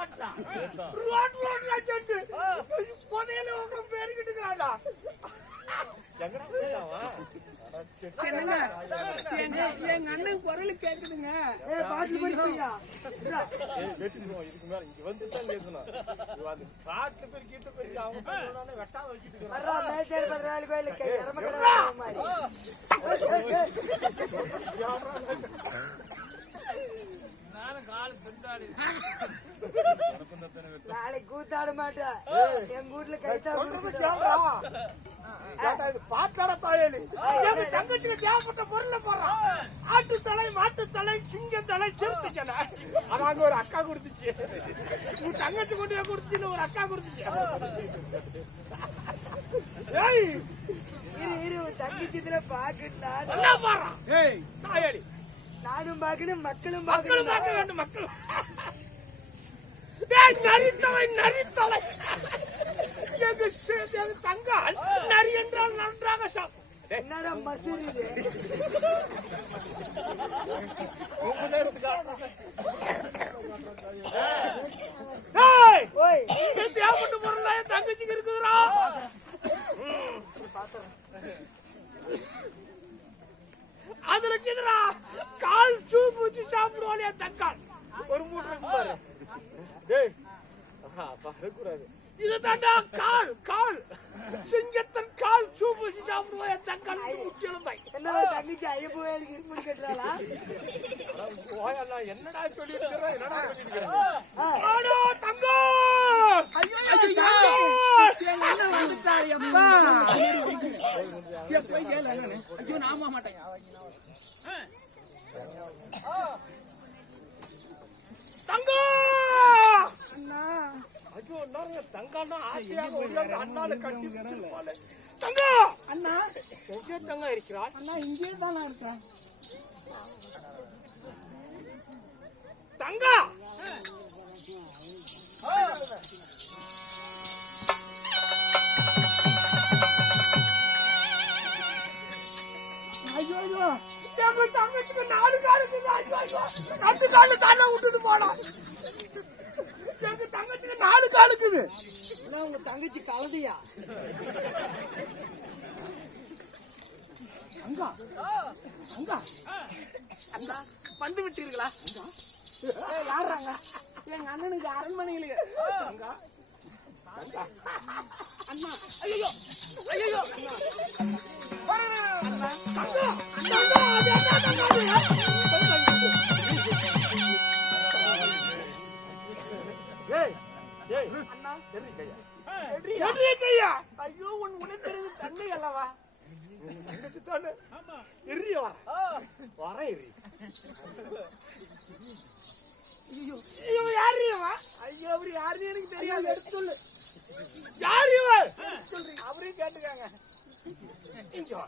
பாட்டா ரோட் ரோட்ல சென்று புதையில உங்க பேருக்கிட்டு இருக்கிறாடா என்னங்க? எங்க அண்ணன் குரல் கேக்குதுங்க. நாளைக்கு கூத்தாட மாட்டேன் எங்க வீட்டுல கைத்தா பாட்டாட தாயலி? தங்கச்சிக்கு தேவைப்பட்ட பொருளை போடுறான் ஆட்டு தலை மாட்டு தலை சிங்க தலை சிறுத்தை அதாங்க ஒரு அக்கா கொடுத்துச்சு. உன் தங்கச்சி கொண்டு கொடுத்துச்சு ஒரு அக்கா கொடுத்துச்சு. ஏய். இரு இரு பாக்குட்டா பாடுறான் ஏய். தாயலி. நானும் பாக்கணும் மக்களும் மக்களும் பார்க்க வேண்டும் மக்கள் நரித்தலை நரித்தலை. எங்க தங்கால் நரி என்றால் நன்றாக சாப்பிடும் என்னடா மசூரி தேவைப்பட்ட பொருளா என் தங்கச்சிக்கு இருக்குதுடா. அதுல வச்சு தங்கால் ஒரு மூட்டை இருக்கு பாரு. டேய். இது தாண்டா கால் கால். சிங்கத்தன் கால் சூப் வச்சு சாப்பிடுவாள் என் தங்கால் முக்கியம் பை என்ன ஐயப்ப வேலைக்கு கட்டுறாளா? என்னடா சொல்லி என்னடா ஆடா தங்கம். ஐயோ நான் ஆக மாட்டேன். தங்கம் அண்ணா ஐயோ என்னங்க தங்கம்னா ஆசையாக உள்ளங்க அண்ணால கட்டி. தங்கம் அண்ணா! எங்கே தங்கம் இருக்கிறாள்? அண்ணா இங்கே தான் நான் இருக்கேன் தங்கம் ரெண்டு காலு தானே விட்டுட்டு போனா. எங்க தங்கச்சிக்கு நாலு காலு இருக்குது. அண்ணா, உங்க தங்கச்சி கலதையா அங்கா. அங்கா. அண்ணா வந்து விட்டீர்களா? ஏய், யாருறாங்க? எங்க அண்ணனுக்கு அரண்மனையில. அங்கா. அங்கா. அண்ணா ஐயோ ஐயோ அண்ணா ஏய் அண்ணா. ஐயோ உன் உனக்கு தண்ணி அல்லவா? தானே எறிய வர? வர எறி ஐயோ இவன் யாரு இவன் ஐயோ அவர் யாருன்னு எனக்கு தெரியாது எடுத்து சொல்லு யாரு இவன் சொல்றீங்க அவரையும் கேட்டுக்காங்க இங்க வா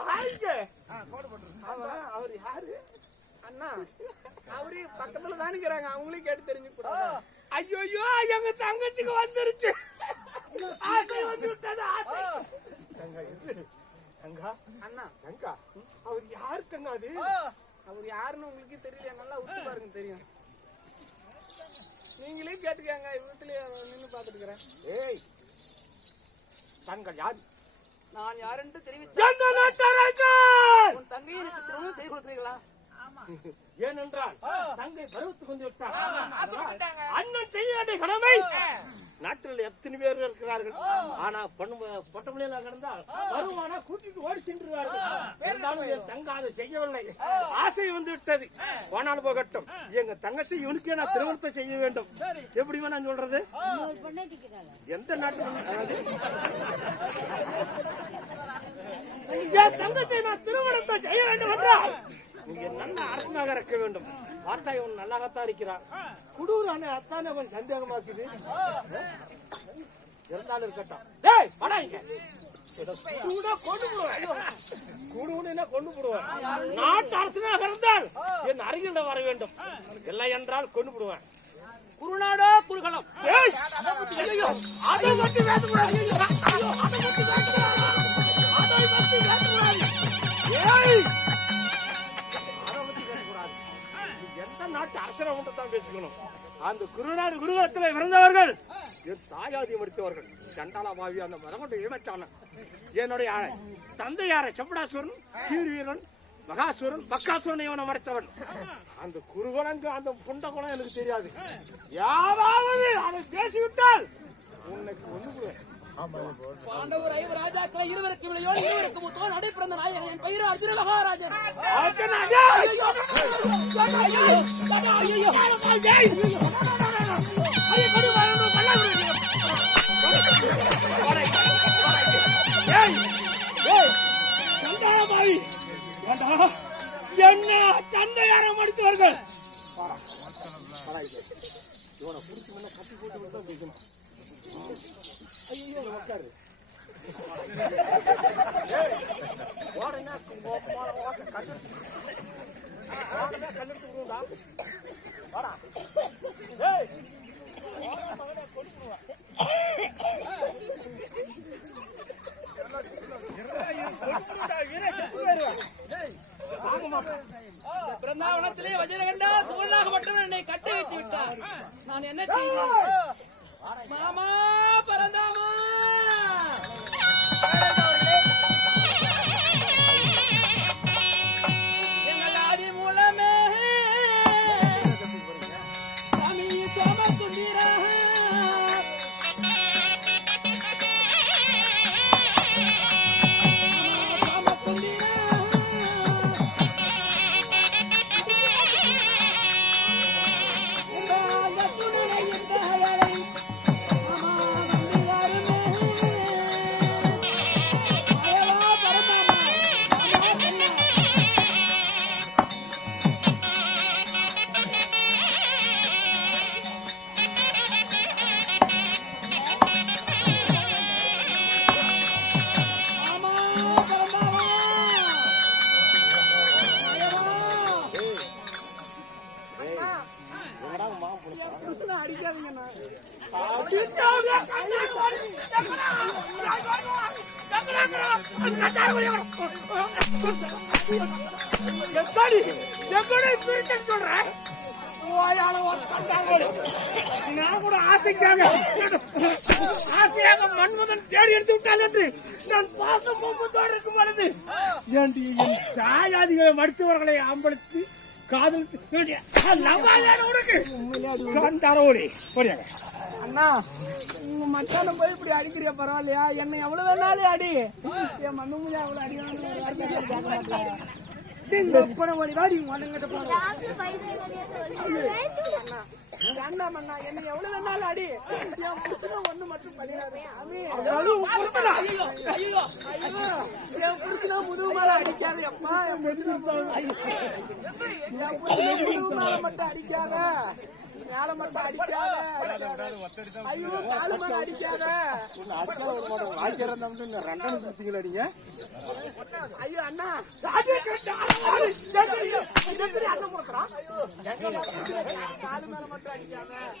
வாங்க அவன் அவர் யாரு? அண்ணா. அவரு பக்கத்துல தான் நிக்கிறாங்க. அவங்களையும் கேட்டு தெரிஞ்சுக்கூடாது ஐயோ எங்க தங்கச்சிக்கு வந்துருச்சு. ஆசை வந்து விட்டது ஆசை. தங்கா தங்கா அண்ணா. தங்கா அவர் யாரு தங்கா அது? அவர் யாருன்னு உங்களுக்கு தெரியல நல்லா உத்து பாருங்க தெரியும். நீங்களே கேட்டுக்காங்க. வீட்டுல நின்று பாத்துட்டு ஏய் தங்கள் யாரு? நான் யாருன்னு தெரிவித்து எந்த நாட்டராஜன் உன் தங்கையை திருமணம் செய்து கொடுக்குறீங்களா ஏனென்றால் தங்கை பருவத்துக்கு வந்து விட்டார். அண்ணன் செய்ய வேண்டிய கடமை நாட்டில் எத்தனை பேர் இருக்கிறார்கள்? ஆனா பொண்ணு பொட்டமலையில கிடந்தால் வருமானா கூட்டிட்டு ஓடி சென்றுவார்கள். இருந்தாலும் என் தங்க அதை செய்யவில்லை. ஆசை வந்து விட்டது. போனாலும் போகட்டும். எங்க தங்கச்சி இவனுக்கே நான் திருமணத்தை செய்ய வேண்டும். எப்படி வேணா சொல்றது? எந்த நாட்டு என் தங்கச்சி நான் திருமணத்தை செய்ய வேண்டும் என்றால் நீங்க நல்ல நன்றாக இருக்க வேண்டும். பார்த்தா இவன் நல்லாகத்தான் இருக்கிறான். குடூரான அத்தானே அவன் சந்தேகமா இருக்குது. இருந்தாலும் இருக்கட்டும். டேய் வாடா இங்க. குடூனா கொண்டு போடுவேன். குடூனா கொண்டு போடுவேன்? நாட்டு அரசனாக இருந்தால் என் அருகில் வர வேண்டும். இல்லை என்றால் கொண்டு போடுவேன். குருநாடோ குருகலம். ஏய்! ஐயையோ, அதை பத்தி பேசக்கூடாது. அதை பத்தி பேசக்கூடாது. நாட்டு அரசனை மட்டும் தான் பேசிக்கணும். அந்த குருநாடு குருவத்தில் பிறந்தவர்கள் என் தாயாதி முடித்தவர்கள் சண்டாலா பாவி அந்த மதமட்டு இமச்சான என்னுடைய தந்தையார செப்படாசுரன் கீர்வீரன் மகாசுரன் பக்காசுரன் இவனை மறைத்தவன். அந்த குருகுலங்கு அந்த புண்டகுலம் எனக்கு தெரியாது. யாராவது அதை பேசிவிட்டால் உன்னை கொண்டு பாண்டவர் ஐவர் ராஜாக்களை இருவருக்கு விளையோடு இருவருக்கு மூத்தோன் அடை பிறந்த நாயகன். என் பெயர் அர்ஜுன மகாராஜன். என்ன தந்தையார மடித்தவர்கள் பிருந்தாவனத்திலே வஜ்ரகண்டா மட்டும் என்னை கட்டி வைத்து விட்டார் நான் என்ன செய்வேன் மாமா எப்படி? எப்படி பிரிச்சு சொல்றேன் நான் கூட ஆசைக்காக. ஆசையாக மன்மதன் தேடி எடுத்து விட்டால் என்று நான் பாச பொம்பத்தோடு இருக்கும் பொழுது ஏண்டி என் தாயாதிகளை மருத்துவர்களை அம்பளித்து லவ்வாதான உனக்கு? கண்டாரோடி போறியாங்க அண்ணா உங்க மச்சான போய் இப்படி அடிக்கிறிய பரவாயில்லையா? என்ன எவ்வளவு வேணாலும் அடி. என் மண்ணு முடியா எவ்வளவு அடிக்கணும் வாடி உடங்கிட்ட போறோம். அண்ணா மண்ணா என்ன எவ்வளவு வேணாலும் அடி. என் புருஷனை ஒண்ணு மட்டும் பண்ணிடாத என் புருஷனா முதுகு மேல அடிக்காத அப்பா என் புருஷனா என் புருஷனா முதுகு மேல மட்டும் அடிக்காத. மேல மட்டும் அடிக்காத. ஐயோ காலு மேல அடிக்காத. ஐயோ அண்ணா. காலு மேல மட்டும் அடிக்காத